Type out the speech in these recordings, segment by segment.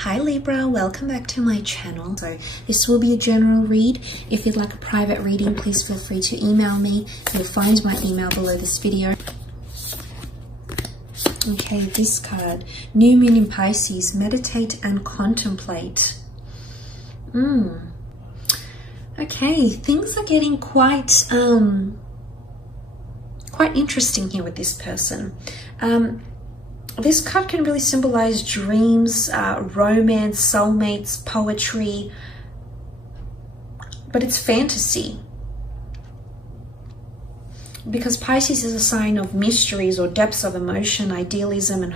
Hi Libra, welcome back to my channel. So this will be a general read. If you'd like a private reading, please feel free to email me. You'll find my email below this video. Okay, this card, New Moon in Pisces, meditate and contemplate. Okay, things are getting quite interesting here with this person. This card can really symbolize dreams, romance, soulmates, poetry, but it's fantasy. Because Pisces is a sign of mysteries or depths of emotion, idealism, and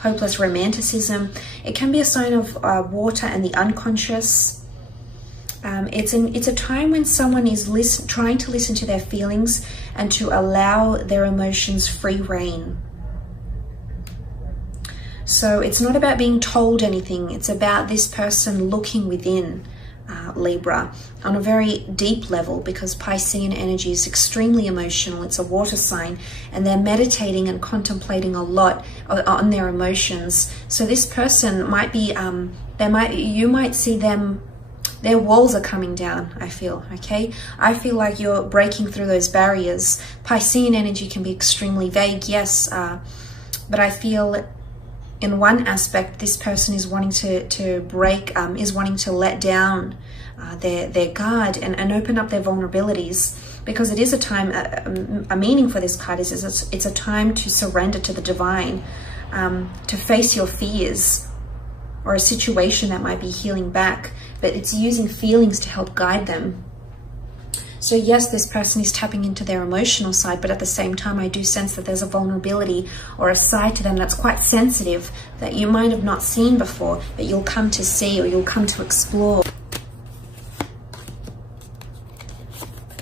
hopeless romanticism. It can be a sign of water and the unconscious. It's a time when someone is trying to listen to their feelings and to allow their emotions free rein. So it's not about being told anything. It's about this person looking within, Libra, on a very deep level, because Piscean energy is extremely emotional. It's a water sign, and they're meditating and contemplating a lot on their emotions. So this person might be, you might see them, their walls are coming down, I feel, okay? I feel like you're breaking through those barriers. Piscean energy can be extremely vague, yes, but I feel in one aspect, this person is wanting to break, is wanting to let down their guard and open up their vulnerabilities, because it is a time, a meaning for this card is it's a time to surrender to the divine, to face your fears or a situation that might be healing back, but it's using feelings to help guide them. So yes, this person is tapping into their emotional side, but at the same time, I do sense that there's a vulnerability or a side to them that's quite sensitive that you might have not seen before, but you'll come to see or you'll come to explore.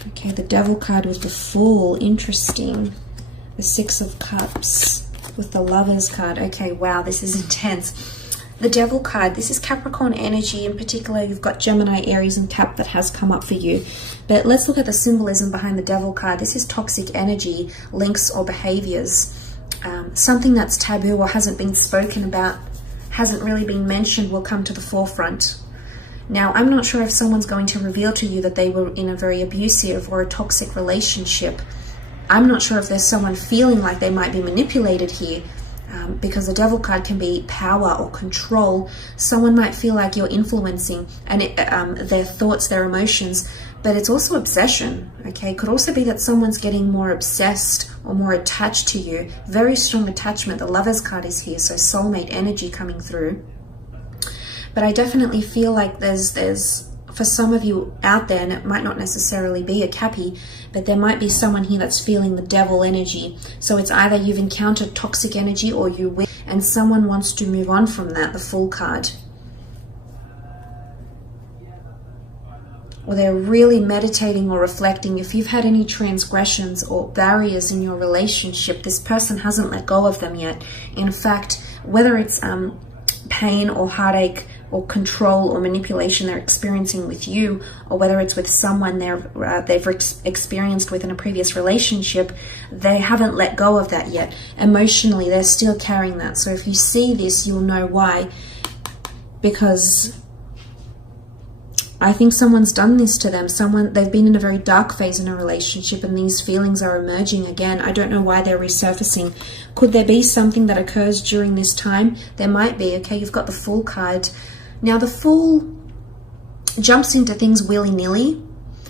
Okay, the Devil card with the Fool, interesting. The Six of Cups with the Lovers card. Okay, wow, this is intense. The Devil card, this is Capricorn energy. In particular, you've got Gemini, Aries, and Cap that has come up for you. But let's look at the symbolism behind the Devil card. This is toxic energy, links or behaviors. Something that's taboo or hasn't been spoken about, hasn't really been mentioned, will come to the forefront. Now, I'm not sure if someone's going to reveal to you that they were in a very abusive or a toxic relationship. I'm not sure if there's someone feeling like they might be manipulated here. Because the Devil card can be power or control. Someone might feel like you're influencing and their thoughts, their emotions, but it's also obsession, okay? Could also be that someone's getting more obsessed or more attached to you. Very strong attachment. The Lovers card is here, so soulmate energy coming through. But I definitely feel like there's for some of you out there, and it might not necessarily be a Cappy, but there might be someone here that's feeling the Devil energy. So it's either you've encountered toxic energy or you will, and someone wants to move on from that, the Fool card. Or they're really meditating or reflecting. If you've had any transgressions or barriers in your relationship, this person hasn't let go of them yet. In fact, whether it's pain or heartache or control or manipulation they're experiencing with you, or whether it's with someone they've experienced with in a previous relationship, they haven't let go of that yet. Emotionally, they're still carrying that. So if you see this, you'll know why. Because I think someone's done this to them. They've been in a very dark phase in a relationship, and these feelings are emerging again. I don't know why they're resurfacing. Could there be something that occurs during this time? There might be. Okay, you've got the Fool card. Now, the Fool jumps into things willy-nilly.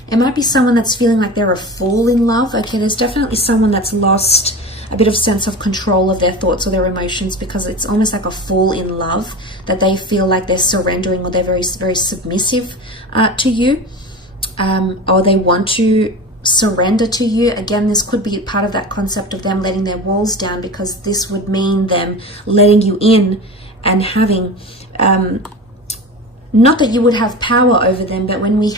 It might be someone that's feeling like they're a fool in love. Okay, there's definitely someone that's lost a bit of sense of control of their thoughts or their emotions, because it's almost like a fool in love, that they feel like they're surrendering or they're very, very submissive to you, or they want to surrender to you. Again, this could be part of that concept of them letting their walls down, because this would mean them letting you in and having not that you would have power over them, but when we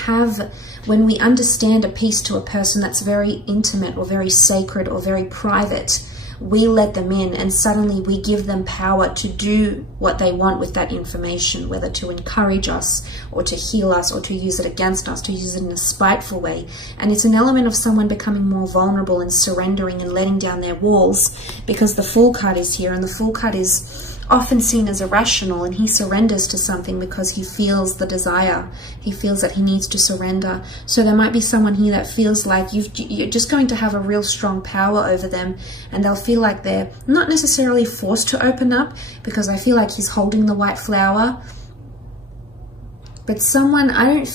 understand a piece to a person that's very intimate or very sacred or very private, we let them in, and suddenly we give them power to do what they want with that information, whether to encourage us or to heal us or to use it against us, to use it in a spiteful way. And it's an element of someone becoming more vulnerable and surrendering and letting down their walls, because the Fool card is here, and the Fool card is often seen as irrational, and he surrenders to something because he feels the desire. He feels that he needs to surrender. So there might be someone here that feels like you're just going to have a real strong power over them, and they'll feel like they're not necessarily forced to open up, because I feel like he's holding the white flower. But someone, I don't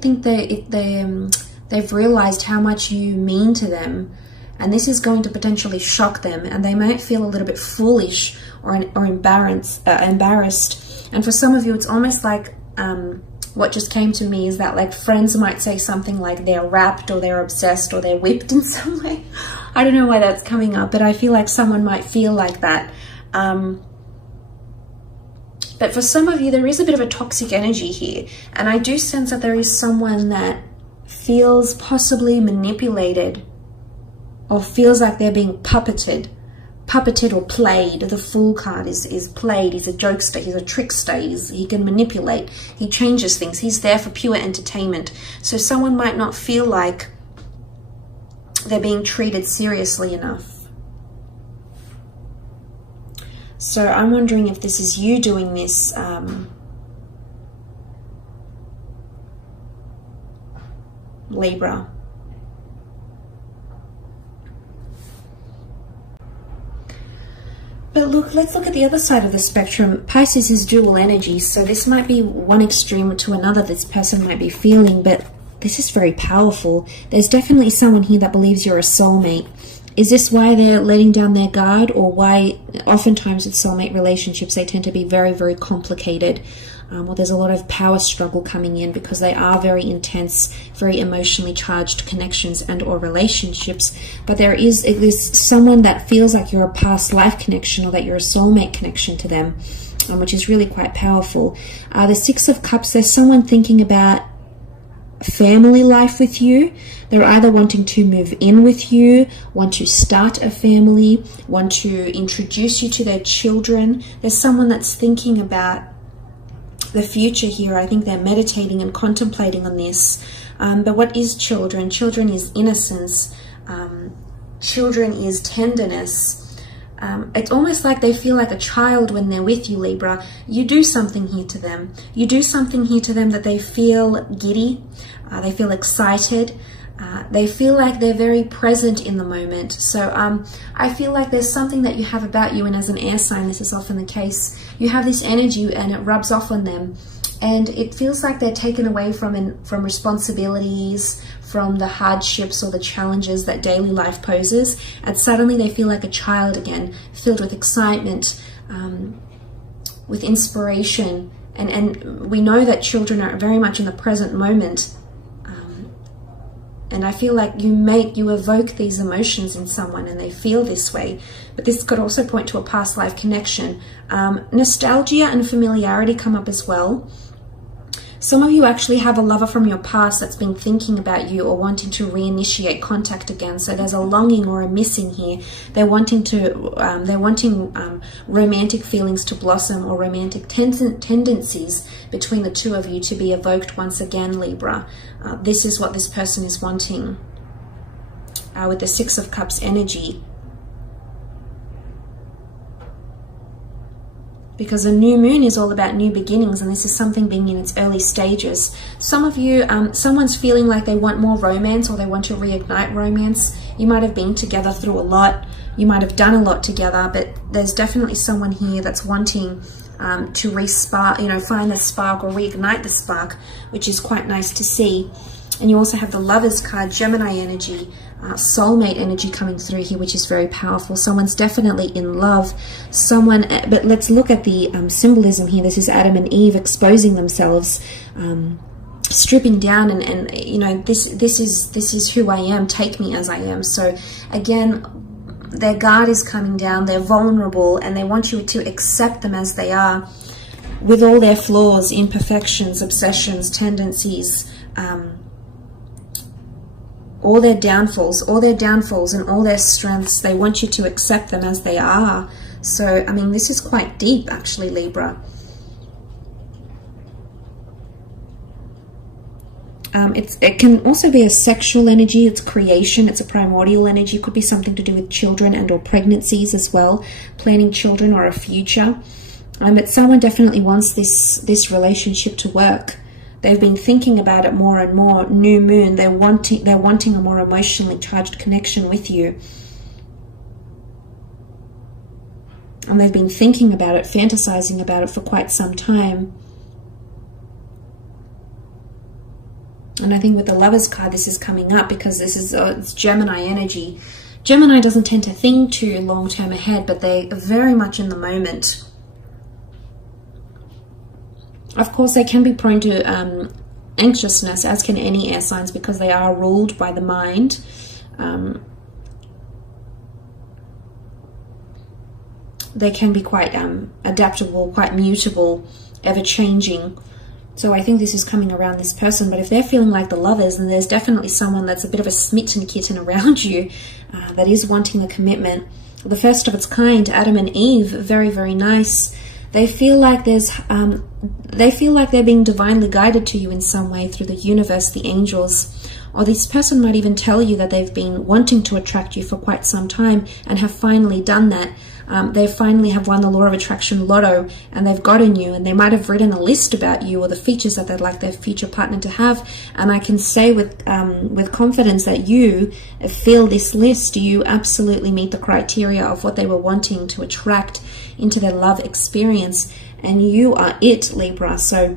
think they've realized how much you mean to them. And this is going to potentially shock them, and they might feel a little bit foolish or embarrassed. And for some of you, it's almost like what just came to me is that, like, friends might say something like they're wrapped or they're obsessed or they're whipped in some way. I don't know why that's coming up, but I feel like someone might feel like that. But for some of you, there is a bit of a toxic energy here. And I do sense that there is someone that feels possibly manipulated, or feels like they're being puppeted or played. The Fool card is played. He's a jokester, he's a trickster, he can manipulate, he changes things, he's there for pure entertainment. So someone might not feel like they're being treated seriously enough. So I'm wondering if this is you doing this, Libra. But look, let's look at the other side of the spectrum. Pisces is dual energy, so this might be one extreme to another this person might be feeling, but this is very powerful. There's definitely someone here that believes you're a soulmate. Is this why they're letting down their guard, or why oftentimes with soulmate relationships they tend to be very, very complicated? Well, there's a lot of power struggle coming in because they are very intense, very emotionally charged connections and or relationships. But there is someone that feels like you're a past life connection, or that you're a soulmate connection to them, which is really quite powerful. The Six of Cups, there's someone thinking about family life with you. They're either wanting to move in with you, want to start a family, want to introduce you to their children. There's someone that's thinking about the future here. I think they're meditating and contemplating on this. But what is children? Children is innocence. Children is tenderness. It's almost like they feel like a child when they're with you, Libra. You do something here to them. You do something here to them that they feel giddy. They feel excited. They feel like they're very present in the moment. So I feel like there's something that you have about you, and as an air sign, this is often the case. You have this energy and it rubs off on them. And it feels like they're taken away from responsibilities, from the hardships or the challenges that daily life poses. And suddenly they feel like a child again, filled with excitement, with inspiration. And we know that children are very much in the present moment. And I feel like you evoke these emotions in someone and they feel this way. But this could also point to a past life connection. Nostalgia and familiarity come up as well. Some of you actually have a lover from your past that's been thinking about you or wanting to reinitiate contact again. So there's a longing or a missing here. They're wanting romantic feelings to blossom, or romantic tendencies between the two of you to be evoked once again, Libra. This is what this person is wanting with the Six of Cups energy. Because a new moon is all about new beginnings, and this is something being in its early stages. Some of you, someone's feeling like they want more romance, or they want to reignite romance. You might have been together through a lot. You might have done a lot together, but there's definitely someone here that's wanting to find the spark or reignite the spark, which is quite nice to see. And you also have the Lovers card, Gemini energy, soulmate energy coming through here, which is very powerful. Someone's definitely in love. But let's look at the symbolism here. This is Adam and Eve exposing themselves, stripping down, and this is who I am. Take me as I am. So again, their guard is coming down. They're vulnerable, and they want you to accept them as they are, with all their flaws, imperfections, obsessions, tendencies. All their downfalls and all their strengths. They want you to accept them as they are. So, I mean, this is quite deep, actually, Libra. It can also be a sexual energy. It's creation. It's a primordial energy. It could be something to do with children and or pregnancies as well, planning children or a future. But someone definitely wants this relationship to work. They've been thinking about it more and more. New moon. They're wanting a more emotionally charged connection with you. And they've been thinking about it, fantasizing about it for quite some time. And I think with the Lovers card, this is coming up because this is it's Gemini energy. Gemini doesn't tend to think too long-term ahead, but they are very much in the moment. Of course, they can be prone to anxiousness, as can any air signs, because they are ruled by the mind. They can be quite adaptable, quite mutable, ever-changing. So I think this is coming around this person. But if they're feeling like the Lovers, then there's definitely someone that's a bit of a smitten kitten around you that is wanting a commitment. The first of its kind, Adam and Eve, very, very nice. They feel like they're being divinely guided to you in some way through the universe, the angels. Or this person might even tell you that they've been wanting to attract you for quite some time and have finally done that. They finally have won the law of attraction lotto and they've gotten you, and they might have written a list about you or the features that they'd like their future partner to have. And I can say with confidence that you fill this list. You absolutely meet the criteria of what they were wanting to attract into their love experience, and you are it, Libra. So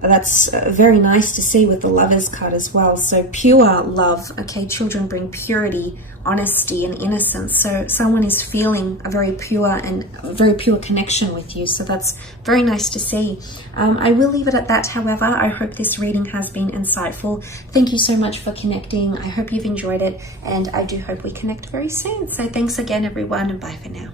that's very nice to see with the Lovers card as well. So pure love. Okay, children bring purity, honesty, and innocence. So someone is feeling a very pure connection with you. So that's very nice to see. I will leave it at that. However, I hope this reading has been insightful. Thank you so much for connecting. I hope you've enjoyed it, and I do hope we connect very soon. So thanks again, everyone, and bye for now.